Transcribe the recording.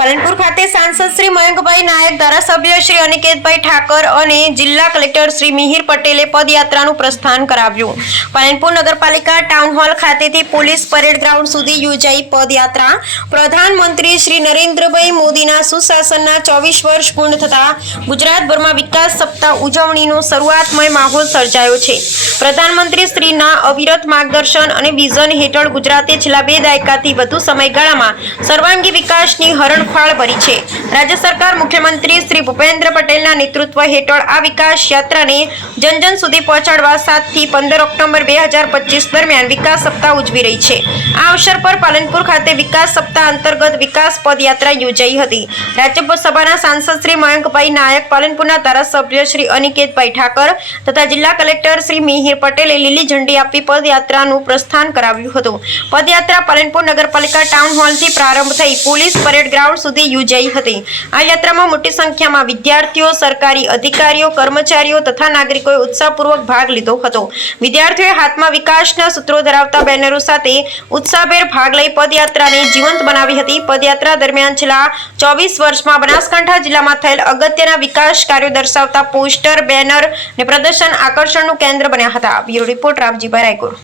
પાલનપુર ખાતે સાંસદ શ્રી મયંકભાઈ નાયક, ધારાસભ્ય શ્રી અનિકેતભાઈ ઠાકર અને જિલ્લા કલેક્ટર શ્રી મિહિર પટેલે પદયાત્રાનું પ્રસ્થાન કરાવ્યું. પાલનપુર નગરપાલિકા ટાઉન હોલ ખાતેથી પોલીસ પરેડ ગ્રાઉન્ડ સુધી યોજાઈ પદયાત્રા. પ્રધાનમંત્રી શ્રી નરેન્દ્રભાઈ મોદીના સુશાસનના ચોવીસ વર્ષ પૂર્ણ થતા ગુજરાતભરમાં વિકાસ સપ્તાહ ઉજવણીનો શરૂઆતમય માહોલ સર્જાયો છે. પ્રધાનમંત્રી શ્રીના અવિરત માર્ગદર્શન અને વિઝન હેઠળ ગુજરાતે છેલ્લા બે દાયકાથી વધુ સમયગાળામાં સર્વાંગી વિકાસની હરણફાળ ભરી છે. રાજ્ય સરકાર, મુખ્યમંત્રી શ્રી ભૂપેન્દ્ર પટેલના નેતૃત્વ હેઠળ આ વિકાસ યાત્રાને જન જન સુધી પહોંચાડવા સાતથી પંદર ઓક્ટોબર બે હજાર પચીસ દરમિયાન વિકાસ સપ્તાહ ઉજવી રહી છે. આ અવસર પર પાલનપુર ખાતે વિકાસ સપ્તાહ અંતર્ગત વિકાસ પદયાત્રા યોજાઈ હતી. રાજ્યસભાના સાંસદ શ્રી મયંકભાઈ નાયક, પાલનપુરના ધારાસભ્ય શ્રી અનિકેતભાઈ ઠાકર તથા જિલ્લા કલેક્ટર શ્રી મિહિર પટેલે લીલી ઝંડી આપી પદયાત્રાનું પ્રસ્થાન કરાવ્યું હતું. પદયાત્રા પાલનપુર નગરપાલિકા ટાઉન હોલથી પ્રારંભ થઈ પોલીસ પરેડ ગ્રાઉન્ડ સુધી યોજાઈ હતી. આ યાત્રામાં મોટી સંખ્યામાં વિદ્યાર્થીઓ, સરકારી અધિકારીઓ, કર્મચારીઓ તથા નાગરિકોએ ઉત્સાહપૂર્વક ભાગ લીધો હતો. વિદ્યાર્થીઓએ હાથમાં વિકાસના સૂત્રો ધરાવતા બેનરો સાથે ઉત્સાહભેર ભાગ લઈ પદયાત્રાને જીવંત બનાવી હતી. પદયાત્રા દરમિયાન છેલ્લા ચોવીસ વર્ષમાં બનાસકાંઠા જિલ્લામાં થયેલ અગત્યના વિકાસ કાર્યો દર્શાવતા પોસ્ટર, બેનર અને પ્રદર્શન આકર્ષણનું કેન્દ્ર બન્યા હતા. Bureau report Ramjibhai Raygur